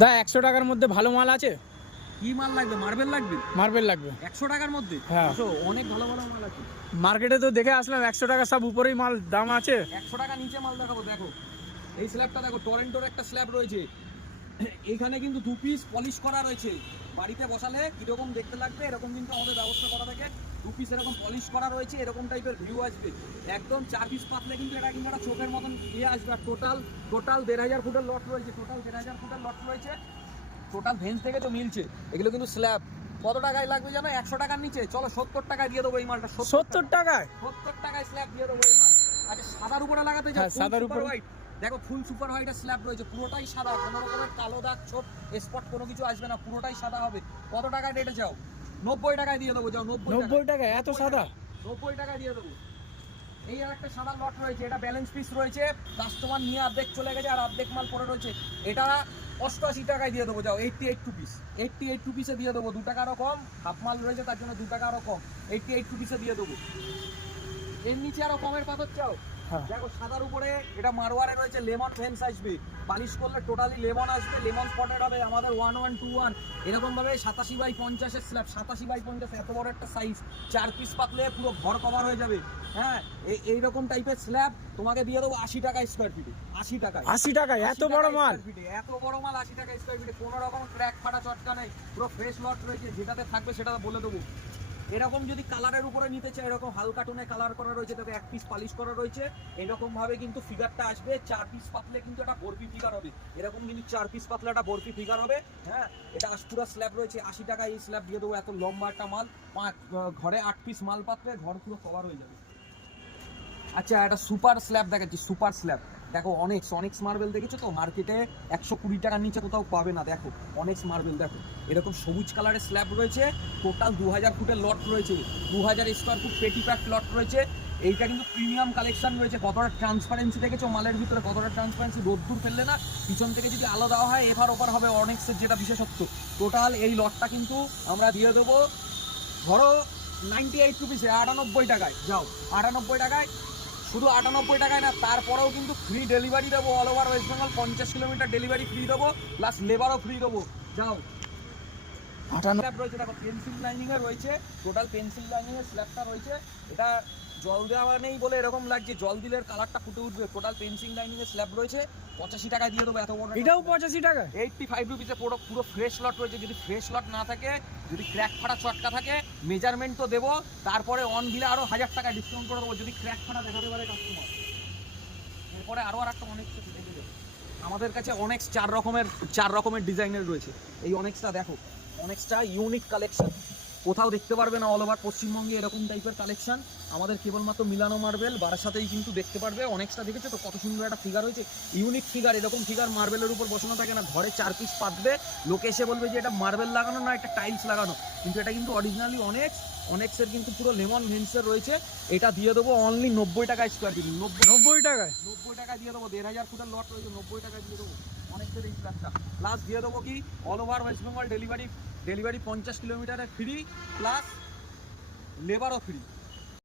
দা 100 টাকার মধ্যে ভালো মাল আছে? কি মাল লাগবে? মার্বেল লাগবে? মার্বেল লাগবে 100 টাকার মধ্যে? হ্যাঁ অনেক ভালো ভালো মাল আছে মার্কেটে। তো দেখে আসলাম 100 টাকা সব উপরেই মাল দাম আছে। 100 টাকা নিচে মাল দেখাবো। দেখো এই স্ল্যাবটা দেখো, টরেন্টোর একটা স্ল্যাব রয়েছে। এইখানে কিন্তু 2 পিস পলিশ করা রয়েছে। বাড়িতে বসালে কিরকম দেখতে লাগবে এরকম কিন্তু আমাদের ব্যবস্থা করা থাকে। 2 পিস এরকম পলিশ করা রয়েছে, এরকম টাইপের ভিউ আসবে। একদম 4 পিস পাতলে কিন্তু এটা কিন্তু একটা চোখের মতন আসবে। আর টোটাল 1500 ফুটের লট রয়েছে। টোটাল 1500 ফুটের লট রয়েছে। টোটাল ভেঞ্জ থেকে তো মিলছে। এগুলো কিন্তু স্ল্যাব। কত টাকায় লাগবে জানো? 100 টাকার নিচে। চলো 70 টাকায় দিয়ে দেবো এই মালটা। 70 টাকায়? 70 টাকায় স্ল্যাব দিয়ে দেবো এই মাল। আচ্ছা সাদার উপরে লাগাতে যাও? সাদার উপরে হোয়াইট দেখো, ফুল সুপার হোয়াইটের স্ল্যাব রয়েছে। পুরোটাই সাদা, কোনো রকমের কালো দাগ ছোপ স্পট কোনো কিছু আসবে না, পুরোটাই সাদা হবে। কত টাকায় রেটে যাও? 90 টাকায় দিয়ে দেবো। যাও 90 টাকায়? এত সাদা? 90 টাকায় দিয়ে দেবো। এই আর একটা সাদা লট রয়েছে, এটা ব্যালেন্স পিস রয়েছে। কাস্টমার নিয়ে অর্ধেক চলে গেছে আর অর্ধেক মাল পড়ে রয়েছে। এটা 88 টাকায় দিয়ে দেবো। যাও 88 পিস। 88 পিসে দিয়ে দেবো। 2 টাকা আরও কম, হাফ মাল রয়েছে তার জন্য 2 টাকা আরও কম। 88 পিসে দিয়ে দেবো। এর নিচে আরো কমের পাথর চাও? দেখো সাদার উপরে এটা মারওয়ারে রয়েছে, লেমন ফেন্স আসবে। পালিশ করলে টোটালি লেমন আসবে, লেমন স্পটেড হবে। আমাদের 1121 এরকম ভাবে 87/50 এর স্ল্যাব। 87/50 এত বড় একটা সাইজ। 4 পিস পাতলে পুরো ঘর কভার হয়ে যাবে। হ্যাঁ এইরকম টাইপের স্ল্যাব তোমাকে দিয়ে দেবো 80 টাকা স্কোয়ার ফিটে। 80 টাকা? 80 টাকায় এত বড় মাল? এত বড় মাল 80 টাকা স্কোয়ার ফিটে। কোনো রকম ক্র্যাক ফাটা চটকা নেই, পুরো ফ্রেশ লট রয়েছে। যেটাতে থাকবে সেটা বলে দেবো। এরকম যদি কালারের উপরে নিতে চাই, এরকম হালকা টোনে কালার করা রয়েছে, তবে 1 পিস পালিশ করা রয়েছে। এরকম ভাবে কিন্তু ফিগারটা আসবে। 4 পিস পাতলে কিন্তু এটা বরফি ফিগার হবে। এরকম কিন্তু 4 পিস পাতলে একটা বরফি ফিগার হবে। হ্যাঁ এটা পুরো স্ল্যাব রয়েছে। 80 টাকা এই স্ল্যাব দিয়ে দেবো। এত লম্বা একটা মাল, ঘরে 8 পিস মাল পাতলে ঘর পুরো কভার হয়ে যাবে। আচ্ছা একটা সুপার স্ল্যাব দেখাচ্ছি। সুপার স্ল্যাব দেখো, অনেক্স মার্বেল দেখেছো তো? মার্কেটে 120 টাকার নিচে কোথাও পাবে না। দেখো অনেক্স মার্বেল দেখো, এরকম সবুজ কালারের স্ল্যাব রয়েছে। টোটাল 2000 ফুটের লট রয়েছে। 2000 স্কোয়ার ফুট পেটিপ্যাক লট রয়েছে। এইটা কিন্তু প্রিমিয়াম কালেকশন রয়েছে। কতটা ট্রান্সপারেন্সি দেখেছো মালের ভিতরে? কতটা ট্রান্সপারেন্সি, রোদ্দুর ফেললে না পিছন থেকে যদি আলো দেওয়া হয় এভার ওভার হবে। অনেক্সের যেটা বিশেষত্ব। টোটাল এই লটটা কিন্তু আমরা দিয়ে দেবো ধরো 98 রুপিসে, 98 টাকায়। যাও 98 টাকায়। শুধু 98 টাকায় না, তারপরেও কিন্তু ফ্রি ডেলিভারি দেবো all over West Bengal. 50 kilometre delivery free দেবো, প্লাস লেবারও ফ্রি দেবো। যাও 58 রয়েছে। দেখো পেন্সিল লাইনিং এ রয়েছে। টোটাল পেন্সিল লাইনিং এর স্ল্যাবটা রয়েছে। এটা জল দেওয়া নেই বলে এরকম লাগছে, জল দিলে কালারটা ফুটে উঠবে। টোটাল পেন্সিল লাইনিং এর স্ল্যাব রয়েছে। 85 টাকায় দিয়ে দেবো। এত বড় এটাও 85 টাকা? 85 রুপিসে পুরো ফ্রেশ লট রয়েছে। যদি ফ্রেশ লট না থাকে, যদি ক্র্যাক ফাটা চটকা থাকে, মেজারমেন্ট তো দেবো। তারপরে অন দিলে আরো 1000 টাকা ডিসকাউন্ট করে দেবো যদি ক্র্যাক ফাটা দেখাতে পারে কাস্টমার। এরপরে আরো একটা অনেক কিছু দেখে দেবো। আমাদের কাছে অনেক 4 রকমের ডিজাইনের রয়েছে। এই অনেকটা দেখো, অনেকটা ইউনিক কালেকশন, কোথাও দেখতে পারবে না অল ওভার পশ্চিমবঙ্গে এরকম টাইপের কালেকশন। আমাদের কেবলমাত্র মিলানো মার্বেল বারাসাতেই কিন্তু দেখতে পারবে। অনেকটা দেখেছো তো কত সুন্দর একটা ফিগার হয়েছে, ইউনিক ফিগার। এরকম ফিগার মার্বেলের উপর বসানো থাকে না। ঘরে 4 পিস পাতবে, লোকে এসে বলবে যে এটা মার্বেল লাগানো না, এটা টাইলস লাগানো। কিন্তু এটা কিন্তু অরিজিনালি অনেক্সের কিন্তু পুরো লেমন ভেন্সের রয়েছে। এটা দিয়ে দেবো অনলি 90 টাকা স্কোয়ার ফিট। 90 টাকায়? 90 টাকা দিয়ে দেবো। 1500 ফুটের লট রয়েছে, 90 টাকা দিয়ে দেবো অনেকের এই প্লাসটা। প্লাস দিয়ে দেবো কি all over West Bengal delivery 50 কিলোমিটারের ফ্রি, প্লাস লেবারও ফ্রি।